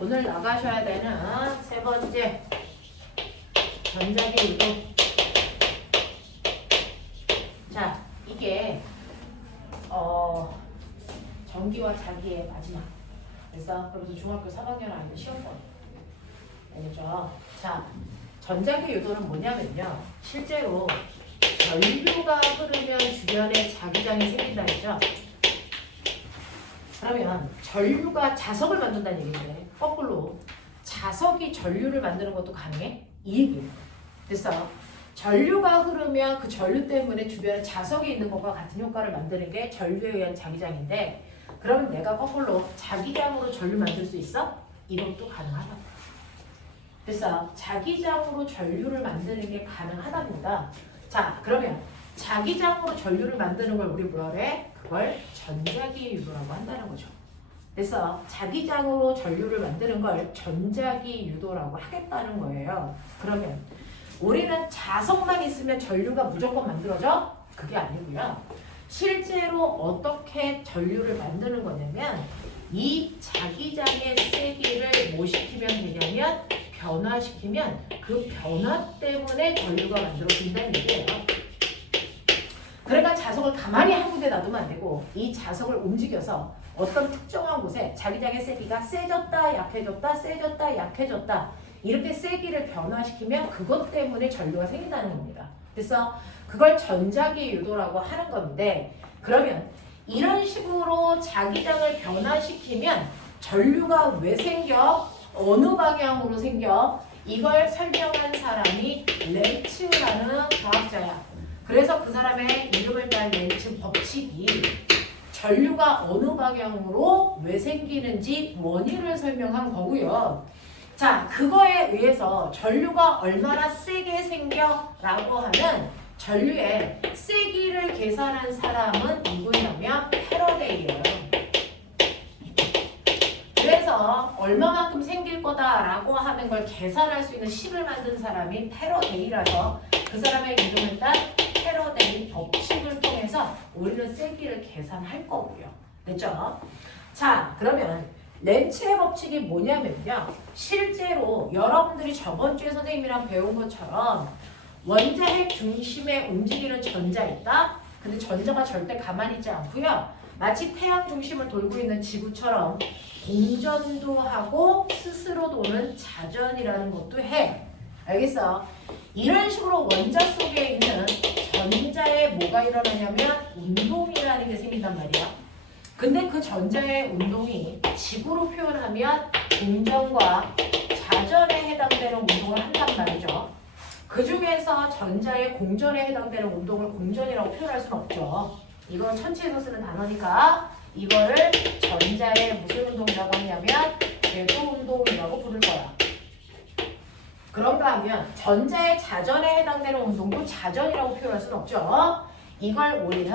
오늘 나가셔야 되는 세 번째 전자기 유도. 자, 이게 전기와 자기의 마지막. 그래서 중학교 3학년 아이들 시험권. 알겠죠? 자, 전자기 유도는 뭐냐면요. 실제로 전류가 흐르면 주변에 자기장이 생긴다 했죠? 그러면 전류가 자석을 만든다는 얘기인데 거꾸로 자석이 전류를 만드는 것도 가능해? 이 얘기예요. 그래서 전류가 흐르면 그 전류 때문에 주변에 자석이 있는 것과 같은 효과를 만드는 게 전류에 의한 자기장인데 그러면 내가 거꾸로 자기장으로 전류 만들 수 있어? 이것도 가능하다. 그래서 자기장으로 전류를 만드는 게 가능하답니다. 자, 그러면 자기장으로 전류를 만드는 걸 우리 뭐라 그래? 그걸 전자기 유도라고 한다는 거죠. 그래서 자기장으로 전류를 만드는 걸 전자기 유도라고 하겠다는 거예요. 그러면 우리는 자석만 있으면 전류가 무조건 만들어져? 그게 아니고요. 실제로 어떻게 전류를 만드는 거냐면 이 자기장의 세기를 뭐 시키면 되냐면 변화시키면 그 변화 때문에 전류가 만들어진다는 얘기예요. 그러니까 자석을 가만히 한 군데 놔두면 안 되고 이 자석을 움직여서 어떤 특정한 곳에 자기장의 세기가 세졌다 약해졌다 세졌다 약해졌다 이렇게 세기를 변화시키면 그것 때문에 전류가 생긴다는 겁니다. 그래서 그걸 전자기 유도라고 하는 건데 그러면 이런 식으로 자기장을 변화시키면 전류가 왜 생겨? 어느 방향으로 생겨? 이걸 설명한 사람이 렌츠라는 과학자야. 그래서 그 사람의 이름을 딴 렌츠 법칙이 전류가 어느 방향으로 왜 생기는지 원인을 설명한 거고요. 자, 그거에 의해서 전류가 얼마나 세게 생겨라고 하는 전류의 세기를 계산한 사람은 누구냐면 패러데이예요. 그래서 얼마만큼 생길 거다라고 하는 걸 계산할 수 있는 식을 만든 사람이 패러데이라서 그 사람의 이름을 딴 패러데이 법칙을 통해서 우리는 세기를 계산할 거고요. 됐죠? 자, 그러면 렌츠의 법칙이 뭐냐면요. 실제로 여러분들이 저번 주에 선생님이랑 배운 것처럼 원자핵 중심에 움직이는 전자 있다? 근데 전자가 절대 가만히 있지 않고요. 마치 태양 중심을 돌고 있는 지구처럼 공전도 하고 스스로 도는 자전이라는 것도 해. 알겠어? 이런 식으로 원자 속에 있는 전자에 뭐가 일어나냐면 운동이라는 게 생긴단 말이야. 근데 그 전자의 운동이 지구로 표현하면 공전과 자전에 해당되는 운동을 한단 말이죠. 그 중에서 전자의 공전에 해당되는 운동을 공전이라고 표현할 수는 없죠. 이건 천체에서 쓰는 단어니까 이거를 전자의 무슨 운동이라고 하냐면 궤도 운동이라고 부를 거야. 그런가 하면 전자의 자전에 해당되는 운동도 자전이라고 표현할 수는 없죠. 이걸 우리는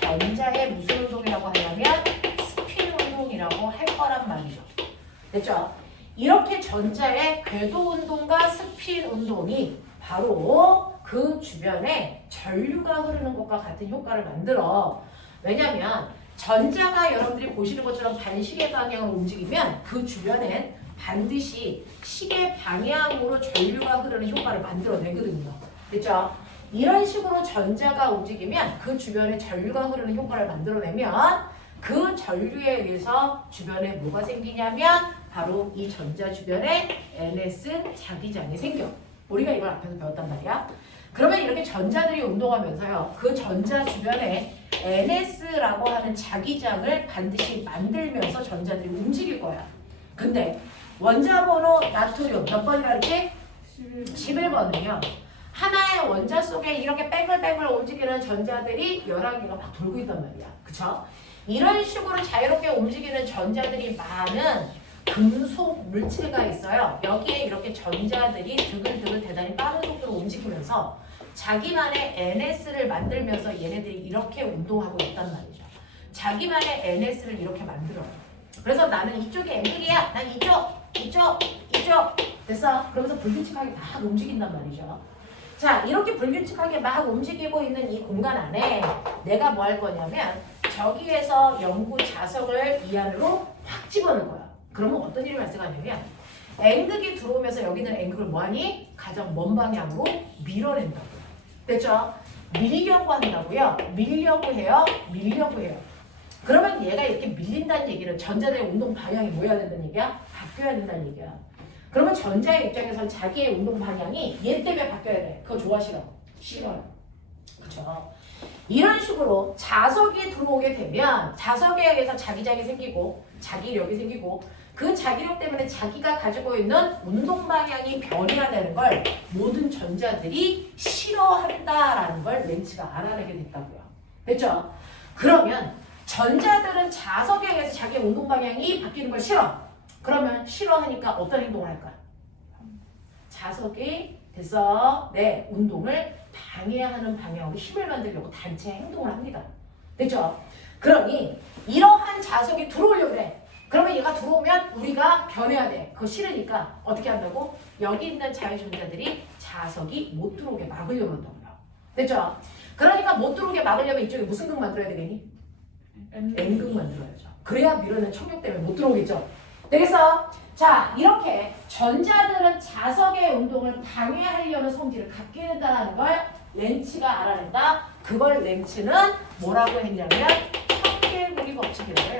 전자의 무슨 운동이라고 하냐면 스핀 운동이라고 할 거란 말이죠. 됐죠? 이렇게 전자의 궤도 운동과 스핀 운동이 바로 그 주변에 전류가 흐르는 것과 같은 효과를 만들어. 왜냐면 전자가 여러분들이 보시는 것처럼 반시계 방향으로 움직이면 그 주변엔 반드시 시계 방향으로 전류가 흐르는 효과를 만들어내거든요. 됐죠? 이런 식으로 전자가 움직이면 그 주변에 전류가 흐르는 효과를 만들어내면 그 전류에 의해서 주변에 뭐가 생기냐면 바로 이 전자 주변에 NS 자기장이 생겨. 우리가 이걸 앞에서 배웠단 말이야. 그러면 이렇게 전자들이 운동하면서요. 그 전자 주변에 NS라고 하는 자기장을 반드시 만들면서 전자들이 움직일 거야. 근데 원자 번호 나트륨 몇 번이라 그랬지? 11번은요. 하나의 원자 속에 이렇게 뺑글뺑글 움직이는 전자들이 11개가 막 돌고 있단 말이야. 그쵸? 이런 식으로 자유롭게 움직이는 전자들이 많은 금속 물체가 있어요. 여기에 이렇게 전자들이 드글드글 대단히 빠른 속도로 움직이면서 자기만의 NS를 만들면서 얘네들이 이렇게 운동하고 있단 말이죠. 자기만의 NS를 이렇게 만들어요. 그래서 나는 이쪽에 M극이야. 난 이쪽. 됐어? 그러면서 불규칙하게 막 움직인단 말이죠. 자, 이렇게 불규칙하게 막 움직이고 있는 이 공간 안에 내가 뭐 할 거냐면 저기에서 연구 자석을 이 안으로 확 집어넣을 거야. 그러면 어떤 일이 발생하냐면 N극이 들어오면서 여기는 N극을 뭐하니? 가장 먼 방향으로 밀어낸다고요. 됐죠? 밀려고 한다고요. 밀려고 해요. 밀려고 해요. 그러면 얘가 이렇게 밀린다는 얘기는 전자들의 운동 방향이 뭐 해야 된다는 얘기야? 바뀌어야 된다는 얘기야. 그러면 전자의 입장에선 자기의 운동 방향이 얘 때문에 바뀌어야 돼. 그거 좋아 싫어? 싫어요. 그쵸? 이런 식으로 자석이 들어오게 되면 자석에 의해서 자기장이 생기고 자기력이 생기고 그 자기력 때문에 자기가 가지고 있는 운동 방향이 변해야 걸 모든 전자들이 싫어한다라는 걸 렌츠가 알아내게 됐다고요. 됐죠? 그러면 전자들은 자석에 의해서 자기의 운동 방향이 바뀌는 걸 싫어. 그러면 싫어하니까 어떤 행동을 할까? 자석이 돼서 내 운동을 방해하는 방향으로 힘을 만들려고 단체 행동을 합니다. 됐죠? 그러니 이러한 자석이 들어오려고 그래. 그러면 얘가 들어오면 우리가 변해야 돼. 그거 싫으니까 어떻게 한다고? 여기 있는 자유전자들이 자석이 못 들어오게 막으려고 한다고요. 됐죠? 그러니까 못 들어오게 막으려면 이쪽에 무슨 극 만들어야 되겠니? N극 만들어야죠. 그래야 밀어낸冲력 때문에 못 들어오겠죠. 되겠어? 자, 이렇게 전자들은 자석의 운동을 방해하려는 성질을 갖게 된다는 걸 렌츠가 알아낸다. 그걸 렌츠는 뭐라고 했냐면 청개구리 법칙이래요.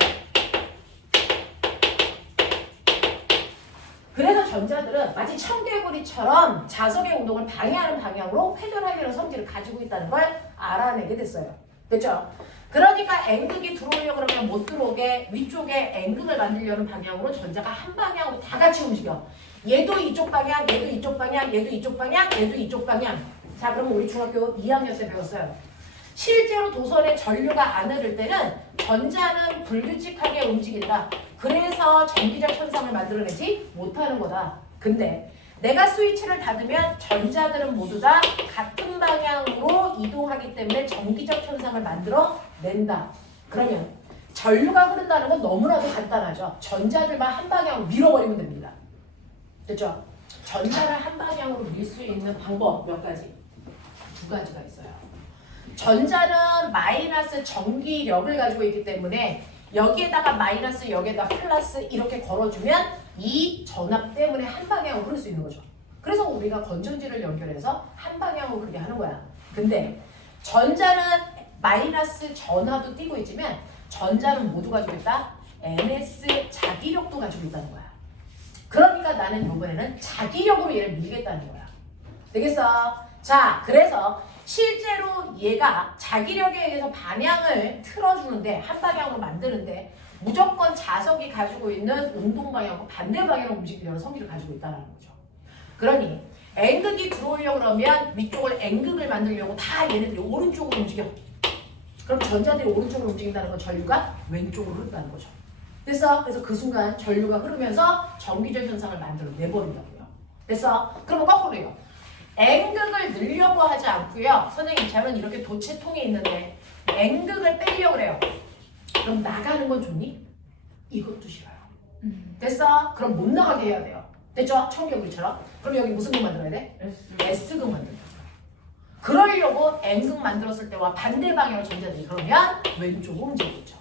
그래서 전자들은 마치 청개구리처럼 자석의 운동을 방해하는 방향으로 회전하려는 성질을 가지고 있다는 걸 알아내게 됐어요. 됐죠? 그러니까 N극이 들어오려고 그러면 못 들어오게 위쪽에 N극을 만들려는 방향으로 전자가 한 방향으로 다 같이 움직여. 얘도 이쪽 방향, 얘도 이쪽 방향, 얘도 이쪽 방향, 얘도 이쪽 방향. 자, 그러면 우리 중학교 2학년 때 배웠어요. 실제로 도선에 전류가 안 흐를 때는 전자는 불규칙하게 움직인다. 그래서 전기적 현상을 만들어내지 못하는 거다. 근데 내가 스위치를 닫으면 전자들은 모두 다 같은 방향으로 이동하기 때문에 전기적 현상을 만들어낸다. 그러면 전류가 흐른다는 건 너무나도 간단하죠. 전자들만 한 방향으로 밀어버리면 됩니다. 됐죠? 전자를 한 방향으로 밀 수 있는 방법 몇 가지? 두 가지가 있어요. 전자는 마이너스 전기력을 가지고 있기 때문에 여기에다가 마이너스, 여기에다 플러스 이렇게 걸어주면 이 전압 때문에 한 방향으로 흐를 수 있는 거죠. 그래서 우리가 건전지를 연결해서 한 방향으로 그렇게 하는 거야. 근데 전자는 마이너스 전하도 띄고 있지만 전자는 모두 가지고 있다? NS 자기력도 가지고 있다는 거야. 그러니까 나는 이번에는 자기력으로 얘를 밀겠다는 거야. 되겠어? 자, 그래서 실제로 얘가 자기력에 의해서 방향을 틀어주는데 한 방향으로 만드는데 무조건 자석이 가지고 있는 운동 방향과 반대 방향으로 움직이려는 성질을 가지고 있다는 거죠. 그러니 N극이 들어오려고 그러면 위쪽을 N극을 만들려고 다 얘네들이 오른쪽으로 움직여. 그럼 전자들이 오른쪽으로 움직인다는 건 전류가 왼쪽으로 흐른다는 거죠. 됐어? 그래서 그 순간 전류가 흐르면서 전기적 현상을 만들어 내버린다고요. 됐어? 그러면 거꾸로 해요. N극을 넣으려고 하지 않고요. 선생님 저는 이렇게 도체통이 있는데 N극을 빼려고 그래요. 그럼 나가는 건 좋니? 이것도 싫어요. 됐어? 그럼 못 나가게 해야 돼요. 됐죠? 청개구리처럼. 그럼 여기 무슨 극 만들어야 돼? S극 만든다. 그러려고 N극 만들었을 때와 반대 방향으로 전자들이 그러면 왼쪽으로 움직이겠죠.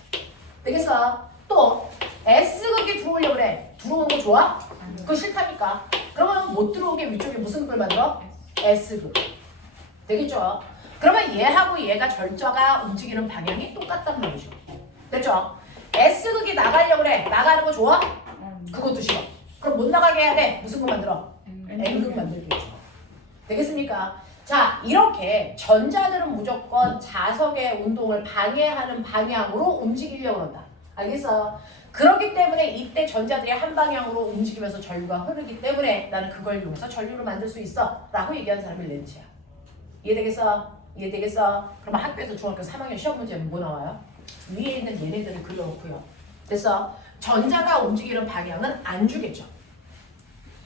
되겠어? 또 S극이 들어오려고 그래. 들어오는 거 좋아? 그거 싫다니까. 그러면 못 들어오게 위쪽에 무슨 극을 만들어? S극. 되겠죠? 그러면 얘하고 얘가 전자가 움직이는 방향이 똑같단 말이죠. 됐죠? S극이 나가려고 그래. 나가는 거 좋아? 그것도 싫어. 그럼 못 나가게 해야 돼. 무슨 극 만들어? N극 만들겠죠. 되겠습니까? 자, 이렇게 전자들은 무조건 자석의 운동을 방해하는 방향으로 움직이려고 한다. 알겠어? 그렇기 때문에 이때 전자들이 한 방향으로 움직이면서 전류가 흐르기 때문에 나는 그걸 이용해서 전류를 만들 수 있어 라고 얘기하는 사람이 렌츠야. 이해되겠어? 이해되겠어? 그러면 학교에서 중학교 3학년 시험 문제는 뭐 나와요? 위에 있는 얘네들을 그려놓고요. 됐어? 전자가 움직이는 방향은 안 주겠죠.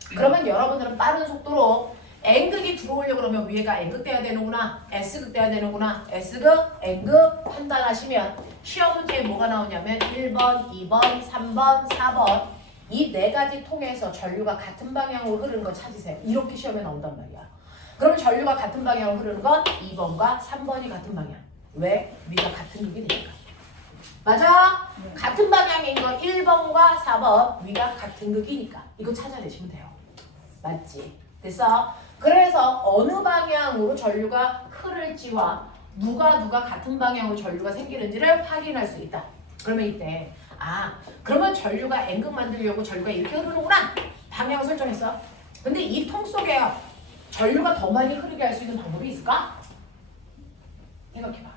그러면 여러분들은 빠른 속도로 N극이 들어오려고 그러면 위에가 N극 돼야 되는구나, S극 돼야 되는구나, S극, N극 판단하시면 시험 문제에 뭐가 나오냐면 1번, 2번, 3번, 4번 이 네 가지 통해서 전류가 같은 방향으로 흐르는 거 찾으세요. 이렇게 시험에 나온단 말이야. 그러면 전류가 같은 방향으로 흐르는 건 2번과 3번이 같은 방향. 왜? 위가 같은 극이 되니까. 맞아? 같은 방향인 거 1번과 4번 위가 같은 극이니까 이거 찾아내시면 돼요. 맞지? 됐어? 그래서 어느 방향으로 전류가 흐를지와 누가 같은 방향으로 전류가 생기는지를 확인할 수 있다. 그러면 이때 그러면 전류가 N극 만들려고 전류가 이렇게 흐르는구나. 방향을 설정했어. 근데 이 통 속에 전류가 더 많이 흐르게 할 수 있는 방법이 있을까? 생각해봐.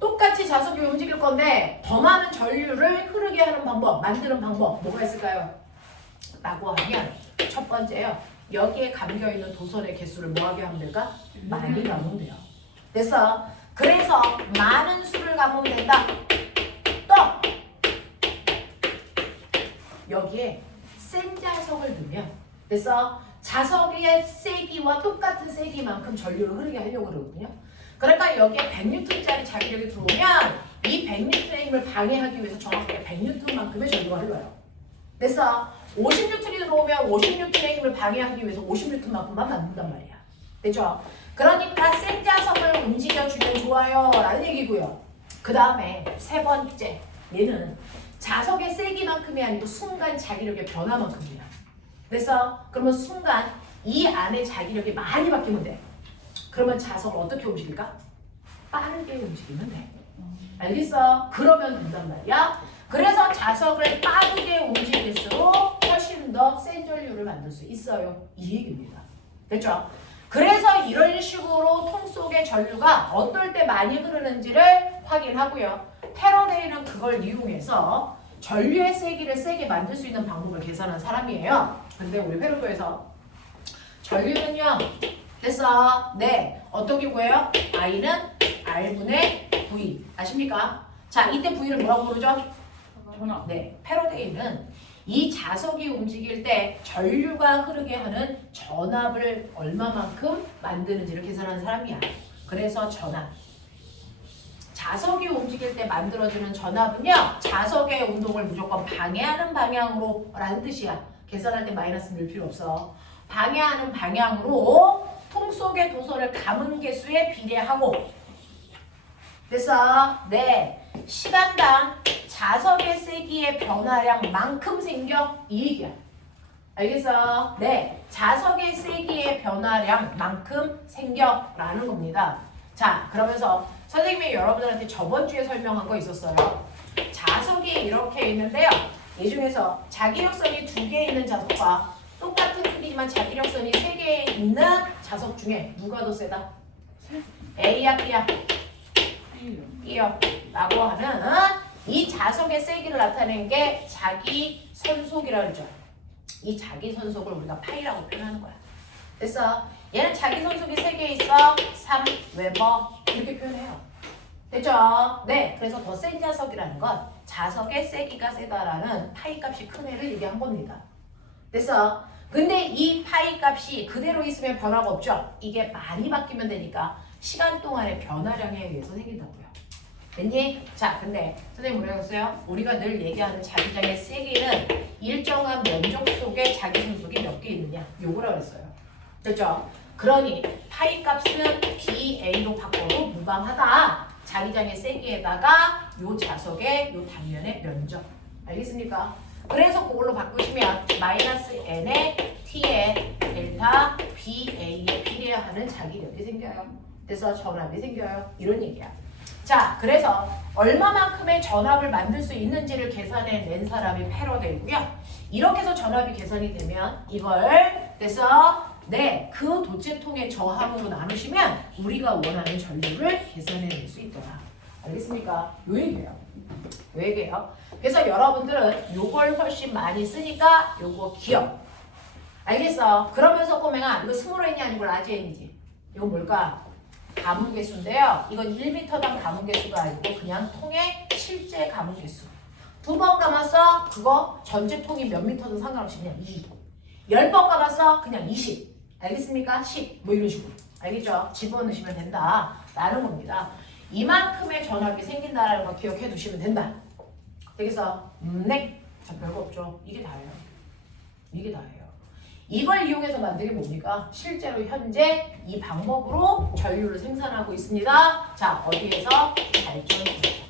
똑같이 자석이 움직일 건데 더 많은 전류를 흐르게 하는 방법, 만드는 방법 뭐가 있을까요? 라고 하면 첫 번째요. 여기에 감겨있는 도선의 개수를 뭐하게 하면 될까? 많이 감으면 돼요. 됐어? 그래서 많은 수를 감으면 된다. 또 여기에 센 자석을 넣으면 됐어? 자석의 세기와 똑같은 세기만큼 전류를 흐르게 하려고 그러거든요. 그러니까 여기에 100N짜리 자기력이 들어오면 이 100N의 힘을 방해하기 위해서 정확하게 100N만큼의 전류가 흘러요. 그래서 50N이 들어오면 50N의 힘을 방해하기 위해서 50N만큼만 만든단 말이야. 됐죠? 그러니까 센 자석을 움직여주면 좋아요 라는 얘기고요. 그 다음에 세 번째, 얘는 자석의 세기만큼이 아니고 순간 자기력의 변화만큼이야. 그래서 그러면 순간 이 안에 자기력이 많이 바뀌면 돼. 그러면 자석을 어떻게 움직일까? 빠르게 움직이면 돼. 알겠어? 그러면 된단 말이야. 그래서 자석을 빠르게 움직일수록 훨씬 더 센 전류를 만들 수 있어요. 이 얘기입니다. 됐죠? 그래서 이런 식으로 통 속의 전류가 어떨 때 많이 흐르는지를 확인하고요. 패러데이는 그걸 이용해서 전류의 세기를 세게 만들 수 있는 방법을 계산한 사람이에요. 근데 우리 회로도에서 전류는요. 됐어. 네. 어떻게 구해요? I는 R분의 V. 아십니까? 자, 이때 V를 뭐라고 부르죠? 전압. 네. 패러데이는 이 자석이 움직일 때 전류가 흐르게 하는 전압을 얼마만큼 만드는지를 계산하는 사람이야. 그래서 전압. 자석이 움직일 때 만들어지는 전압은요. 자석의 운동을 무조건 방해하는 방향으로 라는 뜻이야. 계산할 때 마이너스 넣을 필요 없어. 방해하는 방향으로 통 속의 도선을 감은 개수에 비례하고 됐어? 네. 시간당 자석의 세기의 변화량만큼 생겨 이 얘기야. 알겠어? 네. 자석의 세기의 변화량만큼 생겨 라는 겁니다. 자, 그러면서 선생님이 여러분들한테 저번 주에 설명한 거 있었어요. 자석이 이렇게 있는데요. 이 중에서 자기력선이 2개 있는 자석과 똑같은 크기지만 자기력선이 3개 있는 자석 중에 누가 더 세다? A야, B야? B요. 라고 하면 이 자석의 세기를 나타낸 게 자기 선속이라고 그러죠. 이 자기 선속을 우리가 파이라고 표현하는 거야. 됐어? 얘는 자기 선속이 3개 있어. 3 웨버 이렇게 표현해요. 됐죠? 네. 그래서 더 센 자석이라는 건 자석의 세기가 세다라는 파이 값이 큰 애를 얘기한 겁니다. 됐어? 근데 이 파이 값이 그대로 있으면 변화가 없죠? 이게 많이 바뀌면 되니까 시간 동안의 변화량에 의해서 생긴다고요. 됐니? 자, 근데 선생님 뭐라고 했어요? 우리가 늘 얘기하는 자기장의 세기는 일정한 면적 속에 자기 선속이 몇 개 있느냐 요거라고 했어요. 됐죠? 그러니 파이 값은 BA로 바꿔도 무방하다. 자기장의 세기에다가 요 자석의 요 단면의 면적. 알겠습니까? 그래서 그걸로 바꾸시면 마이너스 n의 t의 델타 BA에 비례하는 자기력이 생겨요. 그래서 전압이 생겨요. 이런 얘기야. 자, 그래서 얼마만큼의 전압을 만들 수 있는지를 계산해낸 사람이 패러데이고요. 이렇게 해서 전압이 계산이 되면 이걸 그래서 네, 그 도체통의 저항으로 나누시면 우리가 원하는 전류를 계산해낼 수 있더라. 알겠습니까? 요 얘기예요. 요 얘기예요. 그래서 여러분들은 요걸 훨씬 많이 쓰니까 요거 기억. 알겠어? 그러면서 꼬맹아 이거 스몰 n이 아니고 라지 n이지. 이건 뭘까? 가문계수인데요. 이건 1m당 가문계수가 아니고 그냥 통의 실제 가문계수. 2번 감았어? 그거 전체 통이 몇 미터든 상관없이 그냥 2. 10번 감았어? 그냥 20. 알겠습니까? 10. 뭐 이런 식으로. 알겠죠? 집어넣으시면 된다. 라는 겁니다. 이만큼의 전압이 생긴다라는 거 기억해 두시면 된다. 되겠어? 네. 자, 별거 없죠. 이게 다예요. 이게 다예요. 이걸 이용해서 만든 게 뭡니까? 실제로 현재 이 방법으로 전류를 생산하고 있습니다. 자, 어디에서? 발전소에서.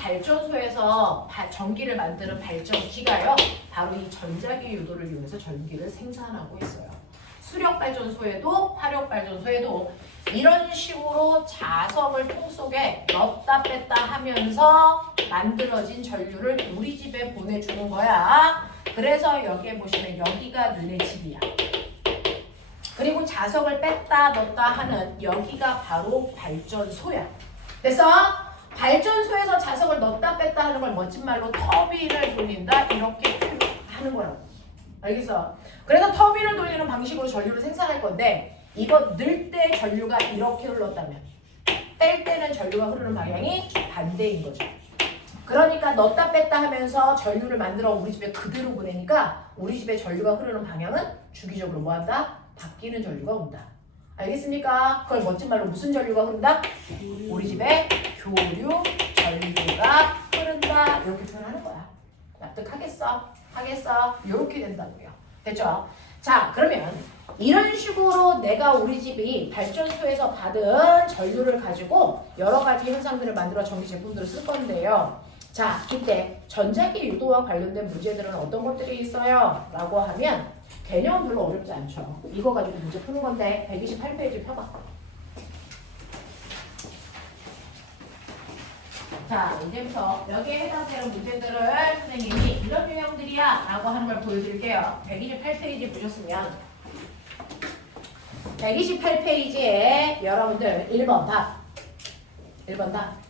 발전소에서 전기를 만드는 발전기가요. 바로 이 전자기 유도를 이용해서 전기를 생산하고 있어요. 수력발전소에도 화력발전소에도 이런 식으로 자석을 통 속에 넣었다 뺐다 하면서 만들어진 전류를 우리 집에 보내주는 거야. 그래서 여기에 보시면 여기가 너네 집이야. 그리고 자석을 뺐다 넣었다 하는 여기가 바로 발전소야. 그래서 발전소에서 자석을 넣었다 뺐다 하는 걸 멋진 말로 터빈을 돌린다 이렇게 하는 거라고. 알겠어? 그래서 터빈을 돌리는 방식으로 전류를 생산할 건데 이거 넣을 때 전류가 이렇게 흘렀다면 뺄 때는 전류가 흐르는 방향이 반대인 거죠. 그러니까 넣었다 뺐다 하면서 전류를 만들어 우리 집에 그대로 보내니까 우리 집에 전류가 흐르는 방향은 주기적으로 뭐한다? 바뀌는 전류가 온다. 알겠습니까? 그걸 멋진 말로 무슨 전류가 흐른다? 우리 집에 교류 전류가 흐른다. 이렇게 표현하는 거야. 납득하겠어? 하겠어? 이렇게 된다고요. 됐죠? 자, 그러면 이런 식으로 내가 우리 집이 발전소에서 받은 전류를 가지고 여러 가지 현상들을 만들어 전기 제품들을 쓸 건데요. 자, 이때 전자기 유도와 관련된 문제들은 어떤 것들이 있어요? 라고 하면 개념은 별로 어렵지 않죠. 이거 가지고 문제 푸는 건데 128페이지 펴봐. 자, 이제부터 여기에 해당되는 문제들을 선생님이 이런 유형들이야 라고 하는 걸 보여드릴게요. 128페이지 보셨으면 128페이지에 여러분들 1번 답 1번 답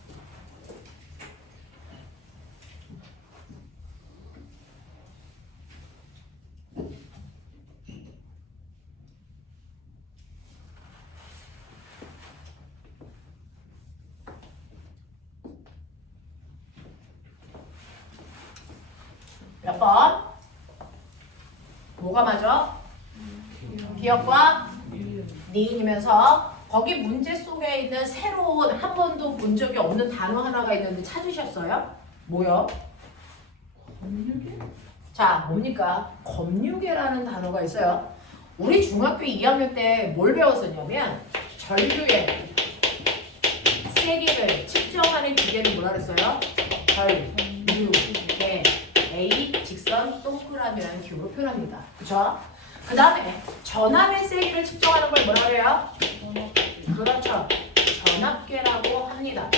몇 번? 뭐가 맞아? 기억과 니은이면서 거기 문제 속에 있는 새로운 한 번도 본 적이 없는 단어 하나가 있는데 찾으셨어요? 뭐요? 검유계? 자, 뭡니까? 검유계라는 단어가 있어요. 우리 중학교 2학년 때 뭘 배웠었냐면 전류의 세기를 측정하는 기계를 뭐라 그랬어요? 전류계 A 직선 동그라미라는 기호로 표현합니다. 그쵸? 그 다음에 전압의 세기를 측정하는 걸 뭐라 그래요? 그렇죠. 전압계라고 합니다.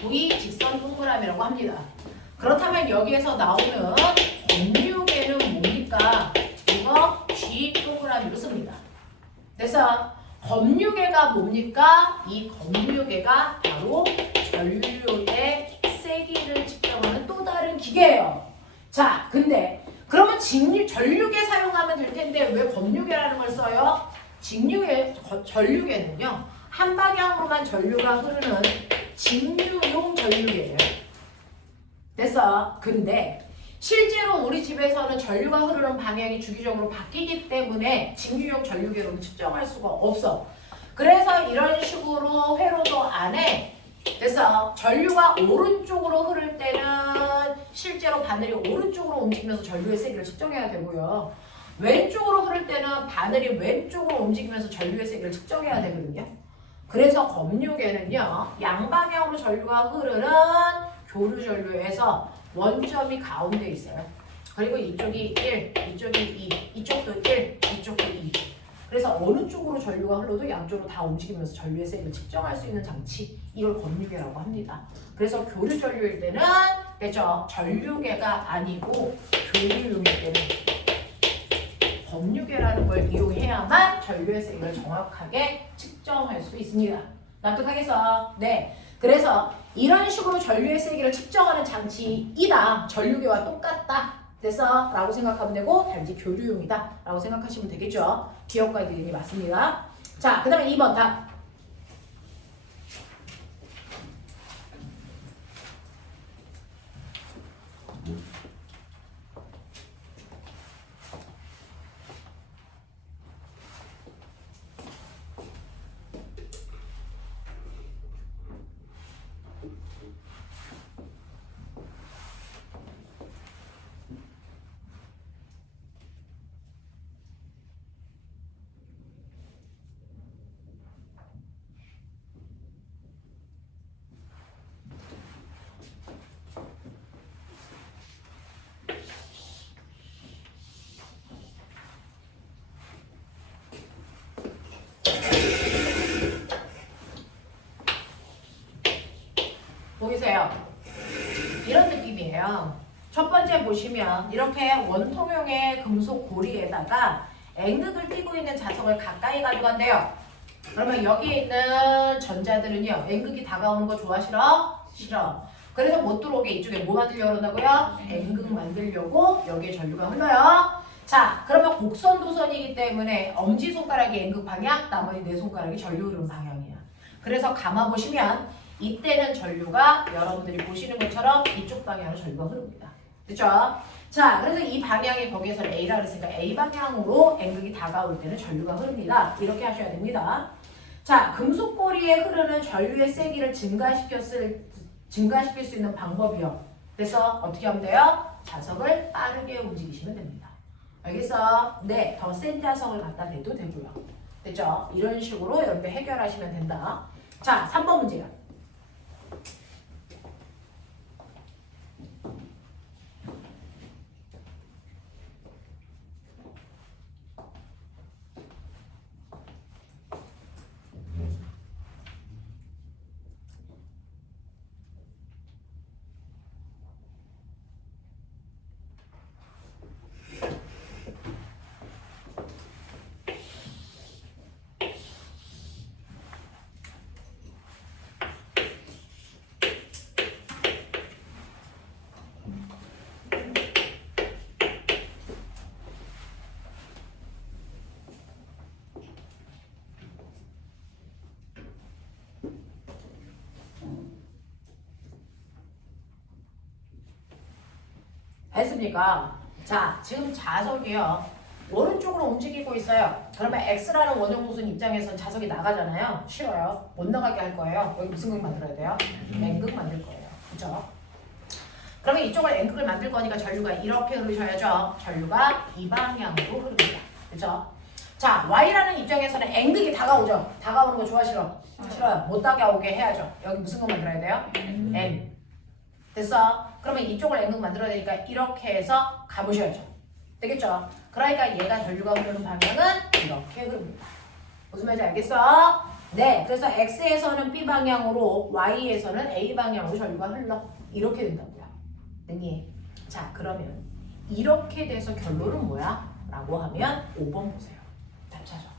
V 직선 동그라미라고 합니다. 그렇다면 여기에서 나오는 검유계는 뭡니까? 이거 G 동그라미로 씁니다. 그래서 검유계가 뭡니까? 이 검유계가 바로 전류의 세기를 측정하는 또 다른 기계예요. 자, 근데 그러면 전류계 사용하면 될 텐데 왜 검유계라는 걸 써요? 전류계는요. 한 방향으로만 전류가 흐르는 직류용 전류계예요. 됐어? 근데 실제로 우리 집에서는 전류가 흐르는 방향이 주기적으로 바뀌기 때문에 직류용 전류계로는 측정할 수가 없어. 그래서 이런 식으로 회로도 안에 그래서 전류가 오른쪽으로 흐를 때는 실제로 바늘이 오른쪽으로 움직이면서 전류의 세기를 측정해야 되고요. 왼쪽으로 흐를 때는 바늘이 왼쪽으로 움직이면서 전류의 세기를 측정해야 되거든요. 그래서 검유계는요. 양방향으로 전류가 흐르는 교류 전류에서 원점이 가운데 있어요. 그리고 이쪽이 1, 이쪽이 2, 이쪽도 1, 이쪽도 2. 그래서 어느 쪽으로 전류가 흘러도 양쪽으로 다 움직이면서 전류의 세기를 측정할 수 있는 장치, 이걸 검유계라고 합니다. 그래서 교류 전류일 때는 됐죠? 전류계가 아니고 교류용일 때는 검유계라는 걸 이용해야만 전류의 세기를 정확하게 측정할 수 있습니다. 납득하겠어? 네. 그래서 이런 식으로 전류의 세기를 측정하는 장치이다. 전류계와 똑같다. 됐어? 라고 생각하면 되고 단지 교류용이다. 라고 생각하시면 되겠죠? 기억과 니은이 맞습니다. 자, 그 다음에 2번 답. 첫 번째 보시면 이렇게 원통형의 금속 고리에다가 N극을 띄고 있는 자석을 가까이 가져간대요. 그러면 여기에 있는 전자들은요. N극이 다가오는 거 좋아 싫어? 싫어. 그래서 못 들어오게 이쪽에 뭐 만들려고 그런다고요? N극 만들려고 여기에 전류가 흘러요. 자, 그러면 곡선도선이기 때문에 엄지손가락이 N극 방향, 나머지 네 손가락이 전류 흐름 방향이야. 그래서 감아보시면 이때는 전류가 여러분들이 보시는 것처럼 이쪽 방향으로 전류가 흐릅니다. 그렇죠? 자, 그래서 이 방향이 거기에서 A라 그랬으니까 A 방향으로 N극이 다가올 때는 전류가 흐릅니다. 이렇게 하셔야 됩니다. 자, 금속고리에 흐르는 전류의 세기를 증가시킬 수 있는 방법이요. 그래서 어떻게 하면 돼요? 자석을 빠르게 움직이시면 됩니다. 알겠어? 네, 더 센 자석을 갖다 대도 되고요. 됐죠? 이런 식으로 여러분들 해결하시면 된다. 자, 3번 문제요. 했습니까? 자, 지금 자석이요. 오른쪽으로 움직이고 있어요. 그러면 X라는 원형무슨 입장에선 자석이 나가잖아요. 싫어요. 못 나가게 할 거예요. 여기 무슨 극 만들어야 돼요? N극 만들 거예요. 그죠? 그러면 이쪽을 N극을 만들 거니까 전류가 이렇게 흐르셔야죠. 전류가 이 방향으로 흐릅니다. 그죠? 자, Y라는 입장에서는 N극이 다가오죠. 다가오는 거 좋아 싫어? 싫어요. 못 다가오게 해야죠. 여기 무슨 극 만들어야 돼요? N. 됐어? 그러면 이쪽을 N극 만들어야 되니까 이렇게 해서 가보셔야죠. 되겠죠? 그러니까 얘가 전류가 흐르는 방향은 이렇게 흐릅니다. 무슨 말인지 알겠어? 네, 그래서 X에서는 B 방향으로 Y에서는 A 방향으로 전류가 흘러. 이렇게 된다고요. 됐니? 자, 그러면 이렇게 돼서 결론은 뭐야? 라고 하면 5번 보세요. 답 찾아.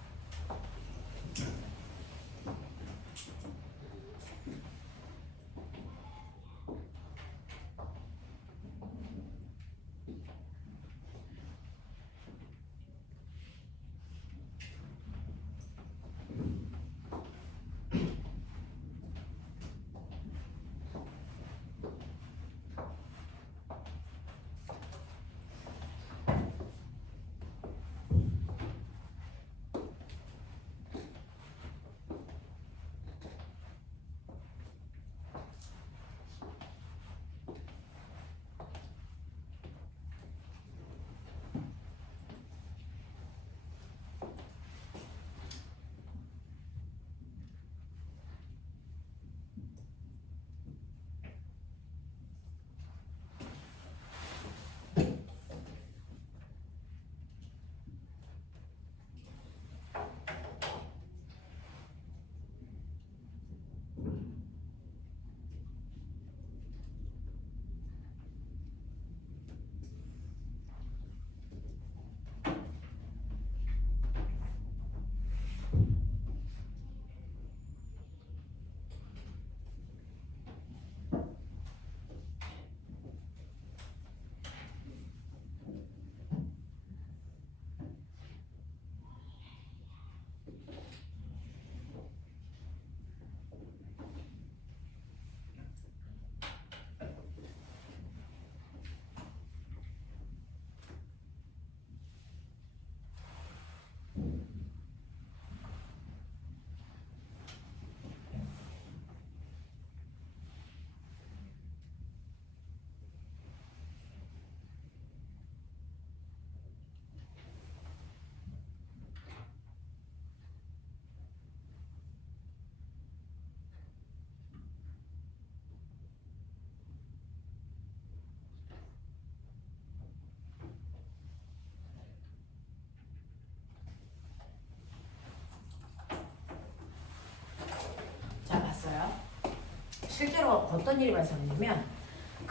실제로 어떤 일이 발생했냐면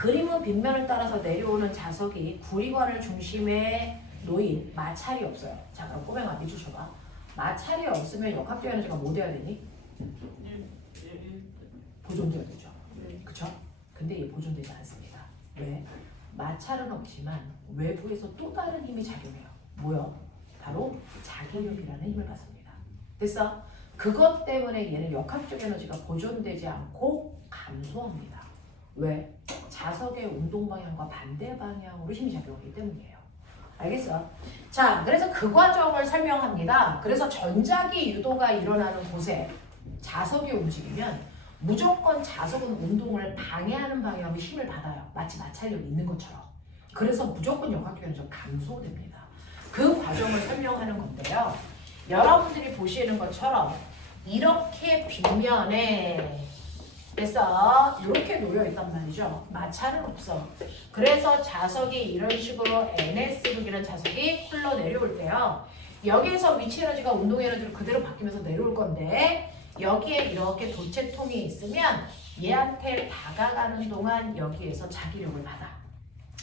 그림은 빗면을 따라서 내려오는 자석이 구리관을 중심에 놓인 마찰이 없어요. 자, 그럼 꼬맹아 밑줄 쳐봐. 마찰이 없으면 역학적 에너지가 뭐 돼야 되니? 보존돼야 되죠. 그쵸? 근데 이게 보존되지 않습니다. 왜? 마찰은 없지만 외부에서 또 다른 힘이 작용해요. 뭐요? 바로 자기력이라는 힘을 받습니다. 됐어? 그것 때문에 얘는 역학적 에너지가 보존되지 않고 감소합니다. 왜? 자석의 운동 방향과 반대 방향으로 힘이 작용하기 때문이에요. 알겠어? 자, 그래서 그 과정을 설명합니다. 그래서 전자기 유도가 일어나는 곳에 자석이 움직이면 무조건 자석은 운동을 방해하는 방향으로 힘을 받아요. 마치 마찰력이 있는 것처럼. 그래서 무조건 역학적 에너지가 감소됩니다. 그 과정을 설명하는 건데요. 여러분들이 보시는 것처럼 이렇게 빗면에 그래서 이렇게 놓여 있단 말이죠. 마찰은 없어. 그래서 자석이 이런 식으로 NS극이라는 자석이 흘러내려올 때요. 여기에서 위치 에너지가 운동 에너지로 그대로 바뀌면서 내려올 건데 여기에 이렇게 도체통이 있으면 얘한테 다가가는 동안 여기에서 자기력을 받아.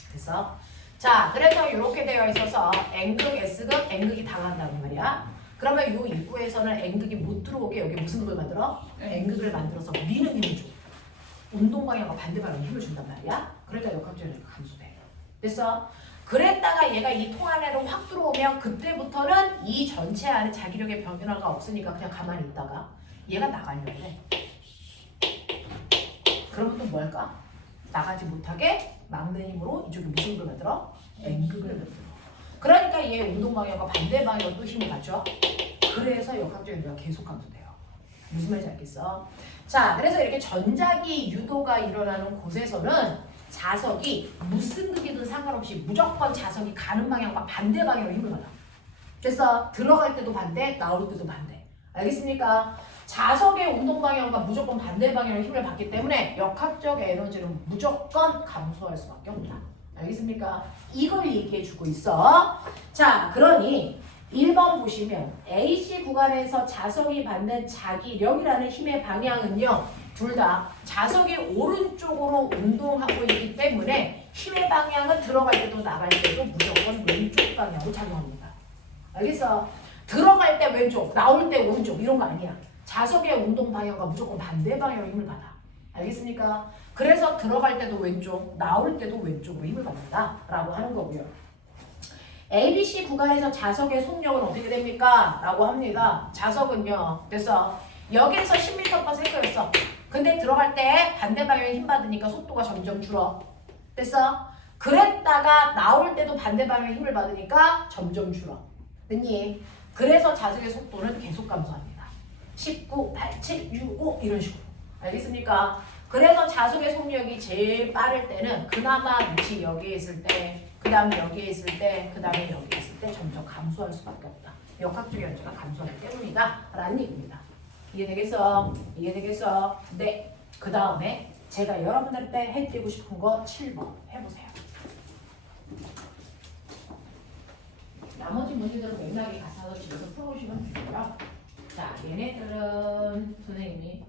그래서 자, 그래서 이렇게 되어 있어서 N극, S극, N극이 당한다는 말이야. 그러면 이 입구에서는 N극이 못 들어오게 여기 무슨 극을 만들어? N극을 만들어서 미는 힘을 줘. 운동 방향과 반대 방향으로 힘을 준단 말이야. 그러니까 역학적 에너지가 감소돼. 됐어? 그랬다가 얘가 이 통 안으로 확 들어오면 그때부터는 이 전체 안에 자기력의 변화가 없으니까 그냥 가만히 있다가 얘가 나가려고 해. 그러면 또 뭐 할까? 나가지 못하게 막는 힘으로 이쪽에 무슨 극을 만들어? N극을 만들어. 그러니까 얘 운동 방향과 반대 방향으로 또 힘을 받죠. 그래서 역학적 에너지가 계속 감소돼요. 무슨 말인지 알겠어? 자, 그래서 이렇게 전자기 유도가 일어나는 곳에서는 자석이 무슨 극이든 상관없이 무조건 자석이 가는 방향과 반대 방향으로 힘을 받아. 그래서 들어갈 때도 반대, 나올 때도 반대. 알겠습니까? 자석의 운동 방향과 무조건 반대 방향으로 힘을 받기 때문에 역학적 에너지는 무조건 감소할 수밖에 없다. 알겠습니까? 이걸 얘기해주고 있어. 자, 그러니 1번 보시면 AC 구간에서 자석이 받는 자기력이라는 힘의 방향은요. 둘 다 자석이 오른쪽으로 운동하고 있기 때문에 힘의 방향은 들어갈 때도 나갈 때도 무조건 왼쪽 방향으로 작용합니다. 알겠어? 들어갈 때 왼쪽, 나올 때 오른쪽 이런 거 아니야. 자석의 운동 방향과 무조건 반대 방향으로 힘을 받아. 알겠습니까? 그래서 들어갈 때도 왼쪽, 나올 때도 왼쪽으로 힘을 받는다 라고 하는 거고요. ABC 구간에서 자석의 속력은 어떻게 됩니까? 라고 합니다. 자석은요. 그래서 여기에서 10m/s였어. 근데 들어갈 때 반대 방향에 힘 받으니까 속도가 점점 줄어. 됐어? 그랬다가 나올 때도 반대 방향에 힘을 받으니까 점점 줄어. 됐니? 그래서 자석의 속도는 계속 감소합니다. 19, 8, 7, 6, 5 이런 식으로. 알겠습니까? 그래서 자석의 속력이 제일 빠를 때는 그나마 위치 여기에 있을 때, 그 다음에 여기에 있을 때, 그 다음에 여기에 있을 때 점점 감소할 수밖에 없다. 역학적 에너지가 감소하기 때문이다 라는 얘기입니다. 이해되겠어? 이해되겠어? 네. 그 다음에 제가 여러분들한테 해드리고 싶은 거 7번 해보세요. 나머지 문제들은 맥락에 가서 집에서 풀어오시면 되고요. 자, 얘네들은 선생님이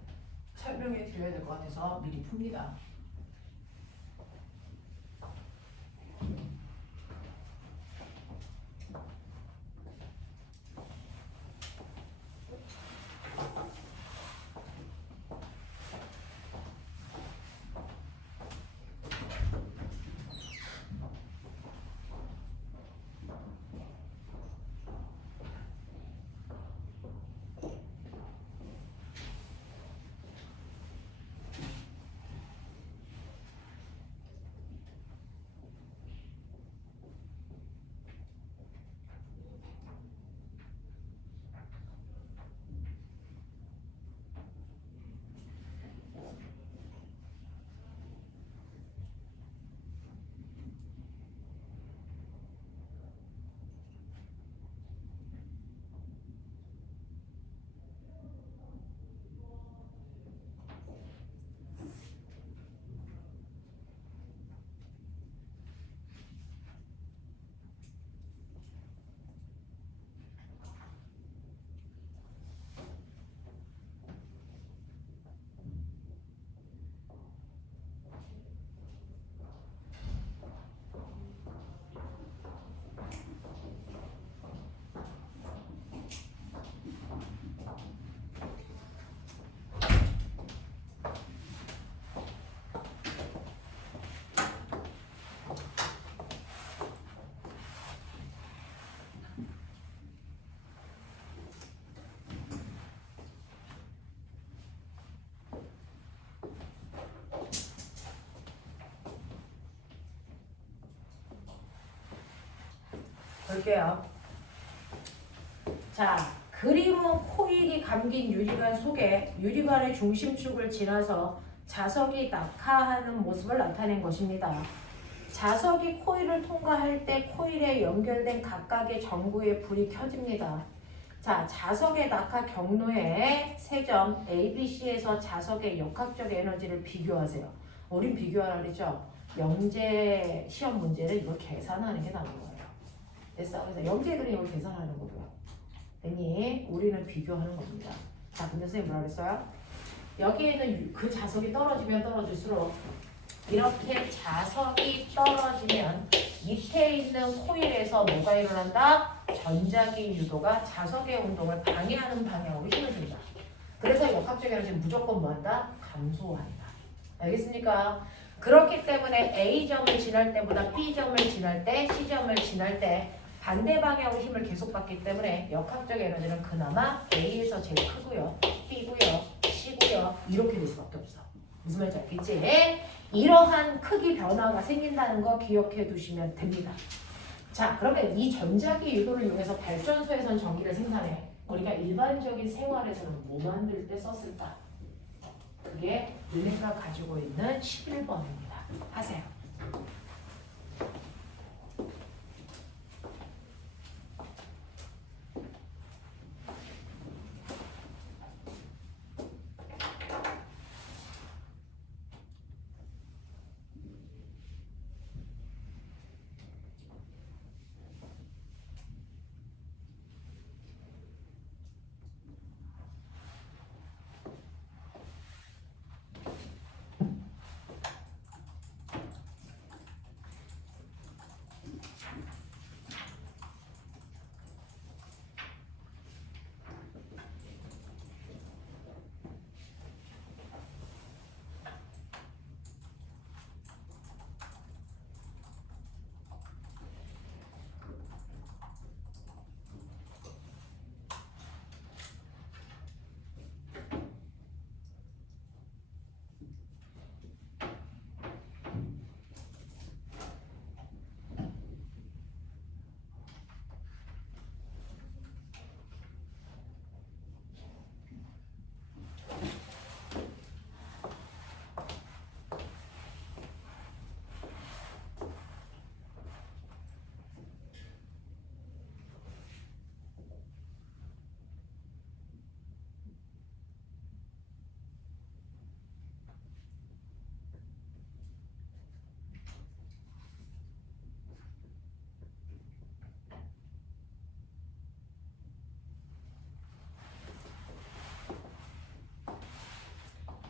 설명해 드려야 될 것 같아서 미리 풉니다. 볼게요. 자, 그림은 코일이 감긴 유리관 속에 유리관의 중심축을 지나서 자석이 낙하하는 모습을 나타낸 것입니다. 자석이 코일을 통과할 때 코일에 연결된 각각의 전구에 불이 켜집니다. 자, 자석의 낙하 경로의 세 점 A, B, C에서 자석의 역학적 에너지를 비교하세요. 우린 비교하라 그랬죠? 영재 시험 문제는 이걸 계산하는 게 나온 거예요. 됐어? 그래서 영재들이 이걸 계산하는 거고요. 됐니? 우리는 비교하는 겁니다. 자, 근데 선생님 뭐라 그랬어요? 여기에는 그 자석이 떨어지면 떨어질수록 이렇게 자석이 떨어지면 밑에 있는 코일에서 뭐가 일어난다? 전자기 유도가 자석의 운동을 방해하는 방향으로 힘을 준다. 그래서 역학적 에너지는 무조건 뭐한다? 감소한다. 알겠습니까? 그렇기 때문에 A점을 지날 때보다 B점을 지날 때, C점을 지날 때 반대 방향으로 힘을 계속 받기 때문에 역학적 에너지는 그나마 A에서 제일 크고요. B고요. C고요. 이렇게 될 수밖에 없어. 무슨 말인지 알겠지? 이러한 크기 변화가 생긴다는 거 기억해 두시면 됩니다. 자, 그러면 이 전자기 유도를 이용해서 발전소에선 전기를 생산해. 우리가 일반적인 생활에서는 뭐 만들 때 썼을까? 그게 은혜가 가지고 있는 11번입니다. 하세요.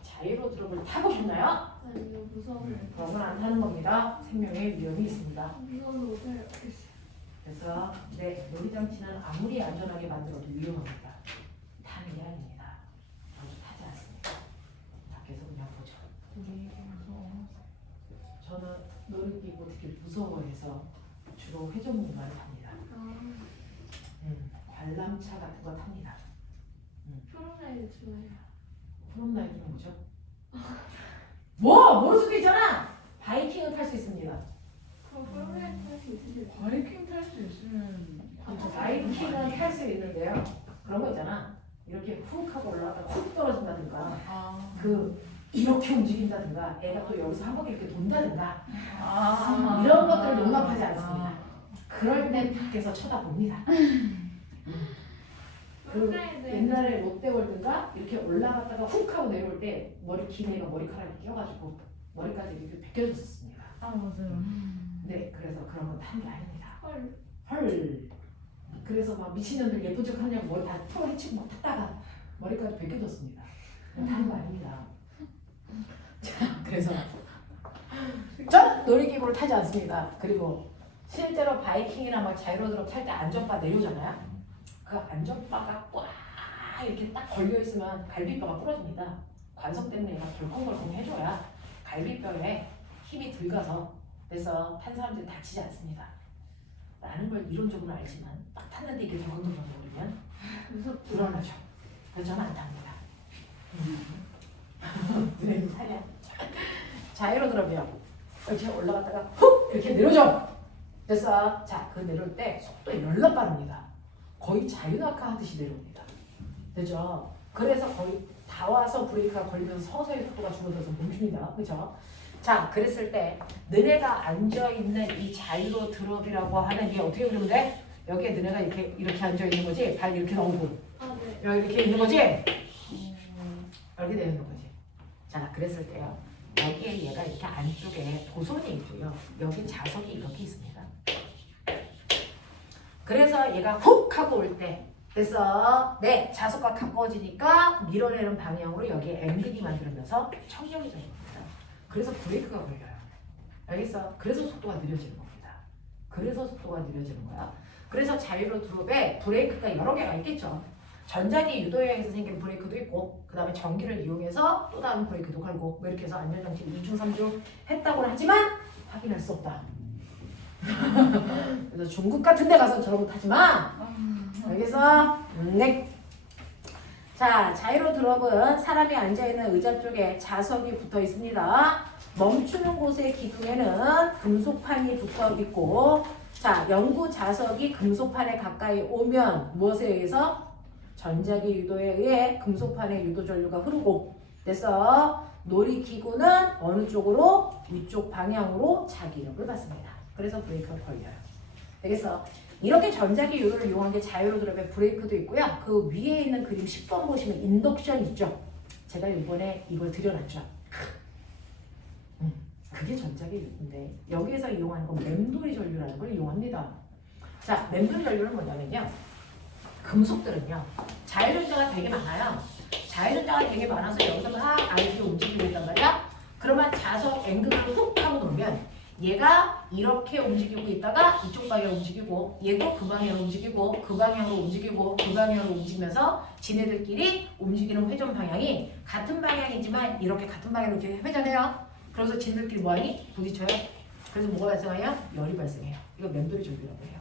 자유로 드롭을 타보셨나요? 아니요, 무서워요. 그러면 안 타는 겁니다. 생명의 위험이 있습니다. 무서워서 못해요. 그래서 놀이장치는 아무리 안전하게 만들어도 위험합니다. 타는 게 아닙니다. 저도 타지 않습니다. 밖에서 그냥 보죠. 무서워. 저는 놀이기구 특히 무서워해서 주로 회전목마를 탑니다. 관람차 같은 거 탑니다. 프로라이드 좋아요. 프롬라이드는 뭐죠? 뭐? 모를 수도 있잖아! 바이킹을 탈 수 있습니다. 그럼 프로라이드 할 수 있으세요? 바이킹 탈 수 있으면 바이킹은 탈 수 있는데요. 그런 거 있잖아. 이렇게 훅 하고 올라가다가 훅 떨어진다든가 이렇게 움직인다든가 애가 또 여기서 한 바퀴 이렇게 돈다든가 이런 것들을 용납하지 않습니다. 그럴 땐 밖에서 쳐다봅니다. 프로라이드 옛날에 롯데월드인가 이렇게 올라갔다가 훅 하고 내려올 때 머리 긴 애가 머리카락이 껴가지고 머리까지 이렇게 벗겨졌었습니다. 맞아요. 네, 그래서 그런 건 탄 게 아닙니다. 헐. 그래서 막 미친년들 예쁜 척 하냐고 머리 다 풀어헤치고 막 탔다가 머리까지 벗겨졌습니다. 타는 거 아닙니다. 자, 그래서 저는 놀이기구를 타지 않습니다. 그리고 실제로 바이킹이나 막 자이로드롭 탈 때 안전바 내려오잖아요. 그 안전바가 꽉 이렇게 딱 걸려 있으면 갈비뼈가 부러집니다. 관성 때문에 얘가 덜컹덜컹 해줘야 갈비뼈에 힘이 들어가서 그래서 탄 사람들이 다치지 않습니다. 라는 걸 이론적으로 알지만 딱 탔는데 이게 덜컹덜컹거리면 무섭죠. 불안하죠. 그래서 저는 안 탑니다. 네, 타냐? 자이로드롭이요. 이렇게 올라갔다가 훅 이렇게 내려줘. 됐어? 자, 그 내려올 때 속도 열나 빠릅니다. 거의 자유낙하 하듯이 내려옵니다. 되죠? 그래서 거의 다 와서 브레이크가 걸리면서 서서히 속도가 줄어들어서 멈춥니다. 그죠? 자, 그랬을 때 너네가 앉아있는 이 자유로 드롭이라고 하는 게 어떻게 그리면 돼? 여기에 너네가 이렇게 앉아있는 거지? 발 이렇게 넣고 아, 네. 여기 이렇게 있는 거지? 이렇게 되는 거지. 자, 그랬을 때요. 여기에 얘가 이렇게 안쪽에 도선이 있고요. 여기 자석이 이렇게 있습니다. 그래서 얘가 훅 하고 올 때 됐어. 네, 자석과 가까워지니까 밀어내는 방향으로 여기에 앵글이 만들면서 청력이 되는 겁니다. 그래서 브레이크가 걸려요. 알겠어? 그래서 속도가 느려지는 겁니다. 그래서 속도가 느려지는 거야. 그래서 자유로 드롭에 브레이크가 여러 개가 있겠죠. 전자기 유도에 의해서 생긴 브레이크도 있고 그 다음에 전기를 이용해서 또 다른 브레이크도 걸고 뭐 이렇게 해서 안전장치를 2중 3중 했다고는 하지만 확인할 수 없다. 그래서 중국 같은 데 가서 저런 거 타지 마. 알겠어? 네. 자, 자이로 드롭은 사람이 앉아있는 의자 쪽에 자석이 붙어 있습니다. 멈추는 곳의 기둥에는 금속판이 붙어 있고 자, 영구 자석이 금속판에 가까이 오면 무엇에 의해서? 전자기 유도에 의해 금속판의 유도 전류가 흐르고 그래서 놀이기구는 어느 쪽으로? 위쪽 방향으로 자기력을 받습니다. 그래서 브레이크가 걸려요. 되겠어? 이렇게 전자기 유도를 이용한 게 자유로 드롭의 브레이크도 있고요. 그 위에 있는 그림 10번 보시면 인덕션 있죠? 제가 이번에 이걸 드려놨죠. 그게 전자기 유도인데 여기에서 이용하는 건 맴돌이 전류라는 걸 이용합니다. 자, 맴돌이 전류는 뭐냐면요. 금속들은요. 자유전자가 되게 많아요. 자유전자가 되게 많아서 여기서 막 아이들이 움직이고 있단 말이야. 그러면 자석 앵글을 훅 하고 놓으면 얘가 이렇게 움직이고 있다가 이쪽 방향으로 움직이고 얘도 그 방향으로 움직이고 그 방향으로 움직이고 그 방향으로 움직이면서 지네들끼리 움직이는 회전 방향이 같은 방향이지만 이렇게 같은 방향으로 이렇게 회전해요. 그래서 지네들끼리 뭐하니? 부딪혀요. 그래서 뭐가 발생해요? 열이 발생해요. 이거 맴돌이 전류라고 해요.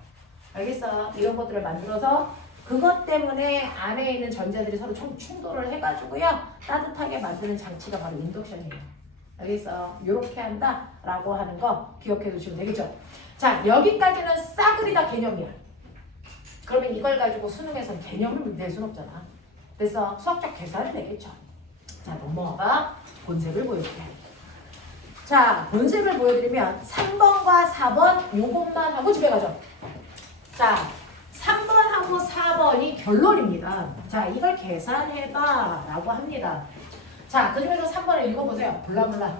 알겠어? 이런 것들을 만들어서 그것 때문에 안에 있는 전자들이 서로 충돌을 해가지고요. 따뜻하게 만드는 장치가 바로 인덕션이에요. 알겠어? 이렇게 한다라고 하는 거 기억해 두시면 되겠죠? 자, 여기까지는 싸그리 다 개념이야. 그러면 이걸 가지고 수능에서는 개념을 낼 수는 없잖아. 그래서 수학적 계산을 내겠죠. 자, 넘어와봐. 본색을 보여줄게. 자, 본색을 보여드리면 3번과 4번 요것만 하고 집에 가죠. 자, 3번하고 4번이 결론입니다. 자, 이걸 계산해봐 라고 합니다. 자, 그 중에서 3번을 읽어보세요. 블라블라.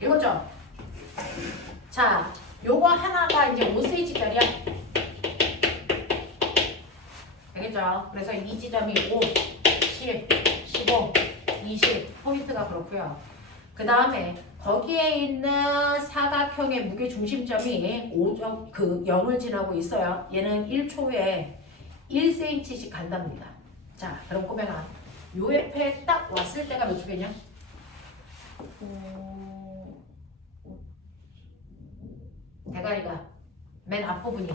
이거죠? 자, 요거 하나가 이제 5cm짜리야. 되겠죠? 그래서 이 지점이 5, 10, 15, 20 포인트가 그렇고요. 그 다음에 거기에 있는 사각형의 무게 중심점이 5점, 0을 지나고 있어요. 얘는 1초에 1cm씩 간답니다. 자, 그럼 꼬맹아, 요 옆에 딱 왔을 때가 몇 초겠냐? 대가리가 맨 앞부분이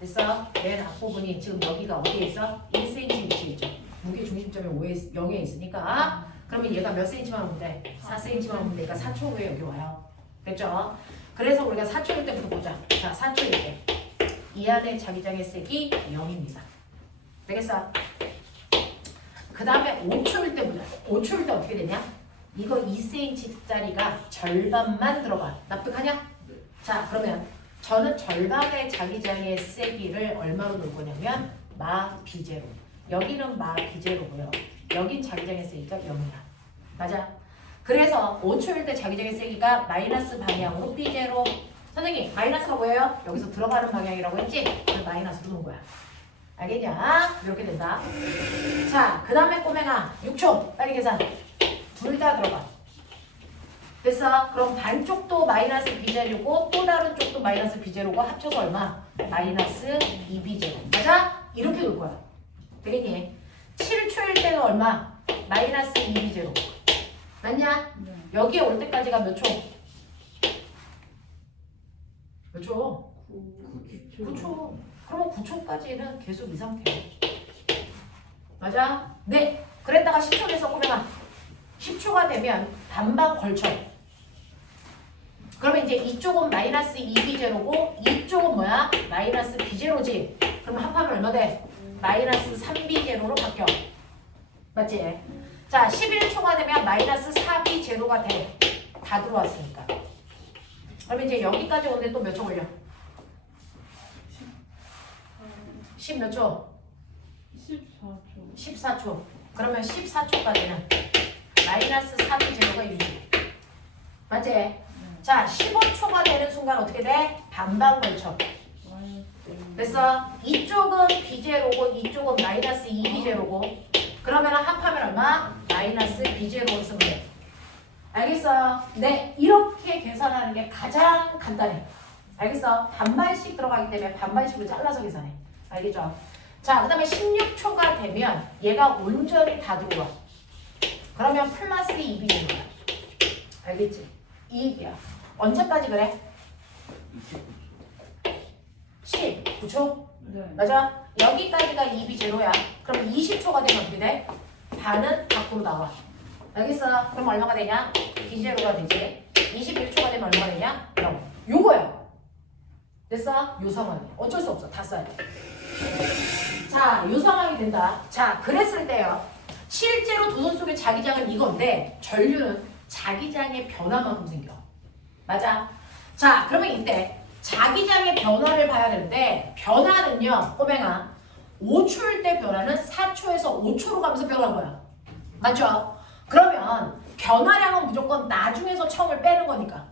됐어? 맨 앞부분이 지금 여기가 어디에 있어? 1cm 위치에 있죠. 무게 중심점이 0에 있으니까 그러면 얘가 몇 cm만 오면 돼? 4cm만 오면 되니까 4초 후에 여기 와요. 됐죠? 그래서 우리가 4초일 때부터 보자. 자, 4초일 때 이 안에 자기장의 색이 0입니다. 되겠어? 그 다음에 5초일 때 보자. 5초일 때 어떻게 되냐? 이거 2cm짜리가 절반만 들어가. 납득하냐? 자, 그러면 저는 절반의 자기장의 세기를 얼마로 놓을 거냐면 마 비제로. 여기는 마 비제로고요. 여긴 자기장의 세기가 0이야. 맞아? 그래서 5초일 때 자기장의 세기가 마이너스 방향으로 비제로. 선생님, 마이너스가 뭐예요? 여기서 들어가는 방향이라고 했지? 그걸 마이너스로 놓은 거야. 알겠냐? 이렇게 된다. 자, 그 다음에 꼬맹아 6초 빨리 계산. 둘 다 들어가. 됐어? 그럼 반쪽도 마이너스 b제로고 또 다른 쪽도 마이너스 b제로고 합쳐서 얼마? 마이너스 2b제로. 맞아? 이렇게 놓을 거야. 되겠니? 7초일 때는 얼마? 마이너스 2b제로. 맞냐? 네. 여기에 올 때까지가 몇 초? 몇 초? 9초. 그러면 9초까지는 계속 이 상태야. 맞아? 네. 그랬다가 10초 돼서 꼬매가 10초가 되면 반반 걸쳐. 그러면 이제 이쪽은 마이너스 2b제로고 이쪽은 뭐야? 마이너스 b제로지. 그러면 합하면 얼마 돼? 마이너스 3b제로로 바뀌어. 맞지? 자, 11초가 되면 마이너스 4b제로가 돼. 다 들어왔으니까. 그러면 이제 여기까지 오는데 또 몇 초 걸려? 10 몇 초? 14초. 14초. 그러면 14초까지는 마이너스 3b제로가 유지. 맞지? 자, 15초가 되는 순간 어떻게 돼? 반반 걸쳐. 됐어? 이쪽은 b제로고 이쪽은 마이너스 2b제로고 그러면 합하면 얼마? 마이너스 b제로 쓰면 돼. 알겠어? 네, 이렇게 계산하는 게 가장 간단해. 알겠어? 반반씩 들어가기 때문에 반반씩으로 잘라서 계산해. 알겠죠? 자, 그 다음에 16초가 되면 얘가 온전히 다 들어와. 그러면 플러스 2b제로야. 알겠지? 이 얘기야. 언제까지 그래? 19초? 네. 맞아? 여기까지가 2b제로야. 그럼 20초가 되면 어떻게 돼? 반은 밖으로 나와. 알겠어? 그럼 얼마가 되냐? b제로가 되지. 21초가 되면 얼마가 되냐? 0. 요거야. 됐어? 요 상황이야. 어쩔 수 없어. 다 써야 돼. 자, 요 상황이 된다. 자, 그랬을 때요. 실제로 도선 속의 자기장은 이건데 전류는 자기장의 변화만큼 생겨. 맞아? 자, 그러면 이때 자기장의 변화를 봐야 되는데 변화는요. 꼬맹아. 5초일 때 변화는 4초에서 5초로 가면서 변한 거야. 맞죠? 그러면 변화량은 무조건 나중에서 처음을 빼는 거니까.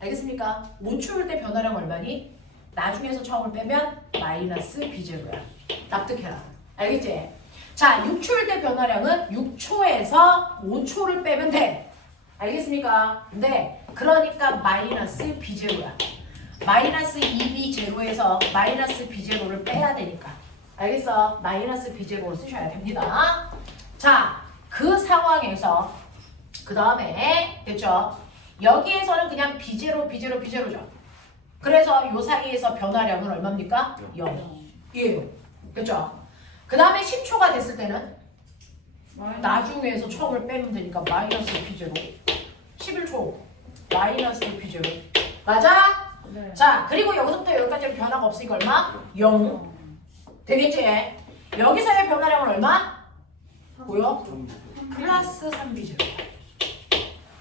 알겠습니까? 5초일 때 변화량 얼마니? 나중에서 처음을 빼면 마이너스 b제로야. 납득해라. 알겠지? 자, 6초일 때 변화량은 6초에서 5초를 빼면 돼. 알겠습니까? 네. 그러니까 마이너스 b제로야. 마이너스 2b제로에서 마이너스 b제로를 빼야 되니까. 알겠어? 마이너스 b제로를 쓰셔야 됩니다. 자, 그 상황에서 그 다음에 됐죠? 여기에서는 그냥 b제로죠. 그래서 요 사이에서 변화량은 얼마입니까? 0이에요. 됐죠? 그 다음에 10초가 됐을 때는 나중에서 처음을 빼면 되니까 마이너스 b제로. 11초 마이너스 b제로. 맞아? 네. 자, 그리고 여기서부터 여기까지 변화가 없으니까 얼마? 0. 되겠지? 여기서의 변화량은 얼마? 뭐요? 플러스 3b제로.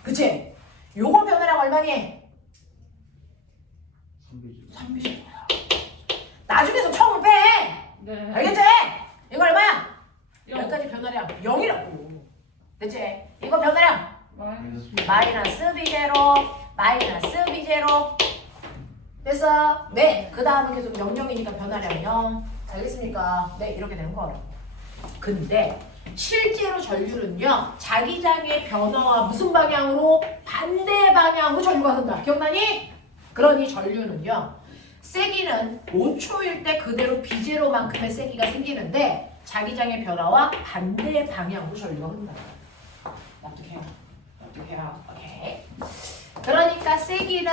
그치? 요거 변화량 얼마니? 3b제로야. 나중에서 처음을 빼! 네. 알겠지? 이거 얼마야? 여기까지 변화량 0이라고. 됐지? 이거 변화량 마이너스 b제로, 마이너스 b제로. 됐어? 네. 그 다음은 계속 0이니까 변화량 0. 알겠습니까? 네, 이렇게 되는 거예요. 근데 실제로 전류는요, 자기장의 변화와 무슨 방향으로? 반대 방향으로 전류가 흐른다. 기억나니? 그러니 전류는요, 세기는 5초일 때 그대로 b제로만큼의 세기가 생기는데 자기장의 변화와 반대 방향으로 전류가 흐른다. 납득해요? 납득해요? 오케이. 그러니까 세기는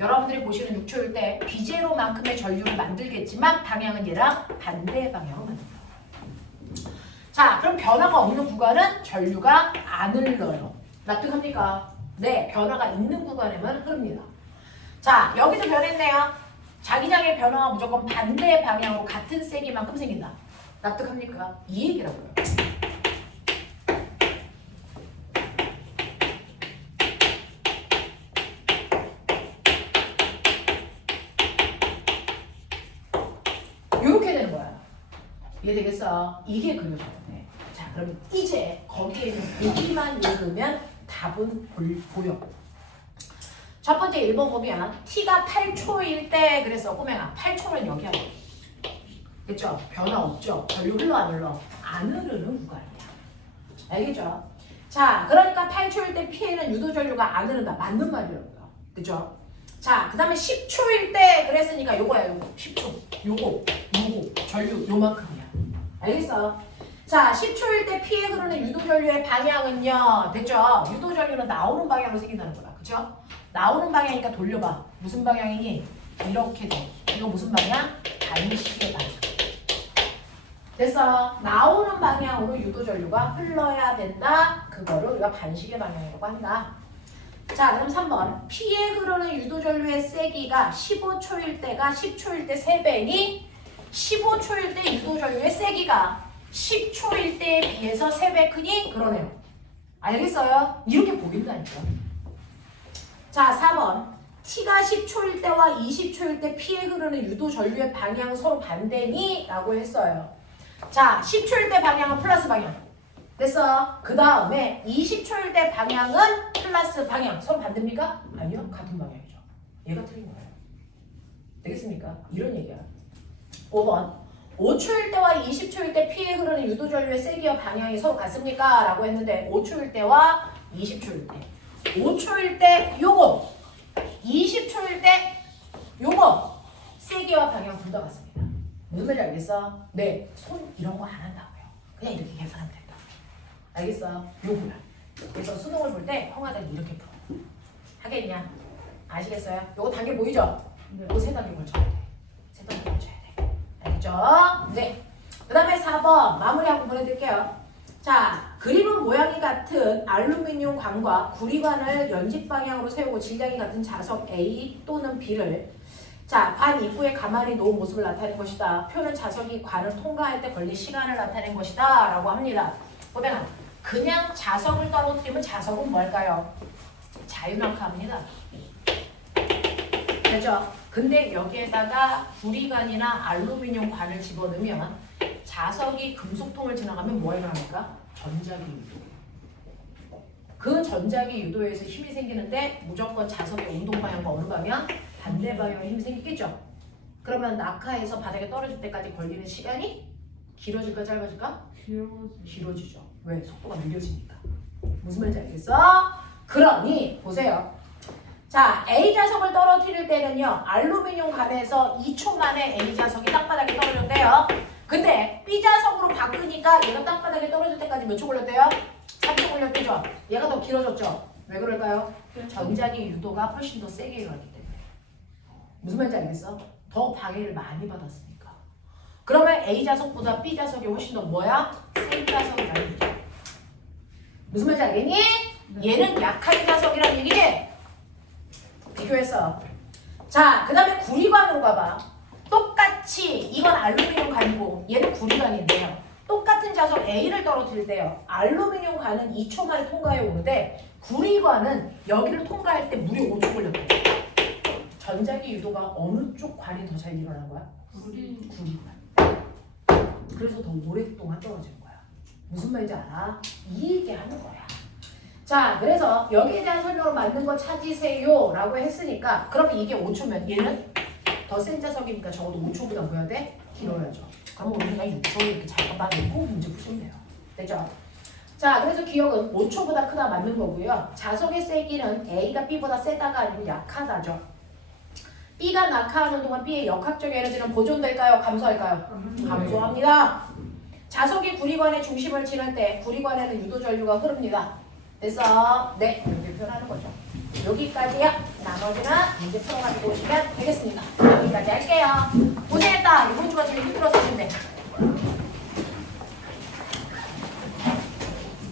여러분들이 보시는 6초일 때 b제로만큼의 전류를 만들겠지만 방향은 얘랑 반대 방향으로 만든다. 자, 그럼 변화가 없는 구간은 전류가 안 흘러요. 납득합니까? 네, 변화가 있는 구간에만 흐릅니다. 자, 여기도 변했네요. 자기장의 변화가 무조건 반대 방향으로 같은 세기만큼 생긴다. 납득합니까? 이 얘기라고요. 이렇게 되는 거야. 이해되겠어? 이게 그려져야 돼. 자, 그럼 이제 거기에 있는 보기만 읽으면 답은 보여. 첫 번째 1번 보면 t가 8초일 때 그래서 꼬맹아 8초는 여기야. 그쵸? 변화 없죠? 전류 흘러 안 흘러? 안 흐르는 구간이야. 알겠죠? 자, 그러니까 8초일 때 P에는 유도 전류가 안 흐른다. 맞는 말이라고요. 그죠? 자, 그 다음에 10초일 때 그랬으니까 요거야, 요거. 10초. 요거 전류 요만큼이야. 알겠어? 자, 10초일 때 P에 흐르는 유도 전류의 방향은요. 됐죠? 유도 전류는 나오는 방향으로 생긴다는 거다. 그죠? 나오는 방향이니까 돌려봐. 무슨 방향이니? 이렇게 돼. 이거 무슨 방향? 반시계 방향. 됐어. 나오는 방향으로 유도 전류가 흘러야 된다. 그거를 우리가 반시계 방향이라고 한다. 자, 그럼 3번. P에 흐르는 유도 전류의 세기가 15초일 때가 10초일 때 3배니 15초일 때 유도 전류의 세기가 10초일 때에 비해서 3배 크니? 그러네요. 알겠어요? 이렇게 보인다니까. 자, 4번. T가 10초일 때와 20초일 때 P에 흐르는 유도 전류의 방향은 서로 반대니? 라고 했어요. 자, 10초일 때 방향은 플러스 방향. 됐어. 그 다음에 20초일 때 방향은 플러스 방향. 서로 반대입니까? 아니요. 같은 방향이죠. 얘가 틀린 거예요. 되겠습니까? 이런 얘기야. 5번. 5초일 때와 20초일 때 P에 흐르는 유도 전류의 세기와 방향이 서로 같습니까? 라고 했는데 5초일 때와 20초일 때. 5초일 때 요거. 20초일 때 요거. 세기와 방향 둘 다 같습니다. 무슨 말인지 알겠어? 네. 손 이런 거 안 한다고요. 그냥 이렇게 계산하면 된다. 알겠어? 요거야. 그래서 수능을 볼 때 형아들 이렇게 풀어. 하겠냐? 아시겠어요? 요거 단계 보이죠? 요거 3단계 걸쳐야 돼. 3단계 걸쳐야 돼. 알겠죠? 네. 그 다음에 4번 마무리하고 보내드릴게요. 자, 그림은 모양이 같은 알루미늄 관과 구리관을 연집 방향으로 세우고 질량이 같은 자석 A 또는 B를 자, 관 입구에 가만히 놓은 모습을 나타낸 것이다. 표는 자석이 관을 통과할 때 걸린 시간을 나타낸 것이다. 라고 합니다. 보면 그냥 자석을 떨어뜨리면 자석은 뭘까요? 자유낙하합니다. 그죠? 근데 여기에다가 구리관이나 알루미늄 관을 집어넣으면 자석이 금속통을 지나가면 뭐가 일어납니까? 전자기 유도. 그 전자기 유도에서 힘이 생기는데 무조건 자석의 운동 방향과 어느 방향? 반대 방향에 힘이 생기겠죠? 그러면 낙하에서 바닥에 떨어질 때까지 걸리는 시간이 길어질까 짧아질까? 길어지죠. 왜? 속도가 느려지니까. 무슨 말인지 알겠어? 그러니 보세요. 자, A 자석을 떨어뜨릴 때는요. 알루미늄 관에서 2초 만에 A 자석이 땅바닥에 떨어졌대요. 근데 B 자석으로 바꾸니까 얘가 땅바닥에 떨어질 때까지 몇 초 걸렸대요? 3초 걸렸대죠? 얘가 더 길어졌죠? 왜 그럴까요? 전자기 유도가 훨씬 더 세게 일어났기 때문에. 무슨 말인지 알겠어? 더 방해를 많이 받았으니까. 그러면 A 자석보다 B 자석이 훨씬 더 뭐야? 센 자석이라는 얘기죠. 무슨 말인지 알겠니? 얘는 약한 자석이라는 얘기지? 비교했어. 자, 그 다음에 구리관으로 가봐. 똑같이 이건 알루미늄 관이고 얘는 구리관인데요. 똑같은 자석 A를 떨어뜨릴 때요. 알루미늄 관은 2초 만에 통과해 오는데 구리관은 여기를 통과할 때 무려 5초 걸렸대요. 전자기 유도가 어느 쪽 관이 더 잘 일어난 거야? 구리관. 그래서 더 오랫동안 떨어지는 거야. 무슨 말인지 알아? 이 얘기하는 거야. 자, 그래서 여기에 대한 설명을 맞는 거 찾으세요 라고 했으니까 그러면 이게 5초면 얘는 더 센 자석이니까 적어도 5초보다 뭐야 돼? 길어야죠. 그럼 우리가 6초 이렇게 잘 잡아놓고 문제 푸시면 돼요. 됐죠? 자, 그래서 기억은 5초보다 크다 맞는 거고요. 자석의 세기는 A가 B보다 세다가 아니고 약하다죠. B가 낙하하는 동안 B의 역학적 에너지는 보존될까요? 감소할까요? 감소합니다. 자석이 구리관의 중심을 지날 때 구리관에는 유도 전류가 흐릅니다. 됐어? 네, 이렇게 표현하는 거죠. 여기까지야. 나머지는 문제 풀어가지고 오시면 되겠습니다. 여기까지 할게요. 고생했다. 이번 주가 제일 힘들었을 텐데.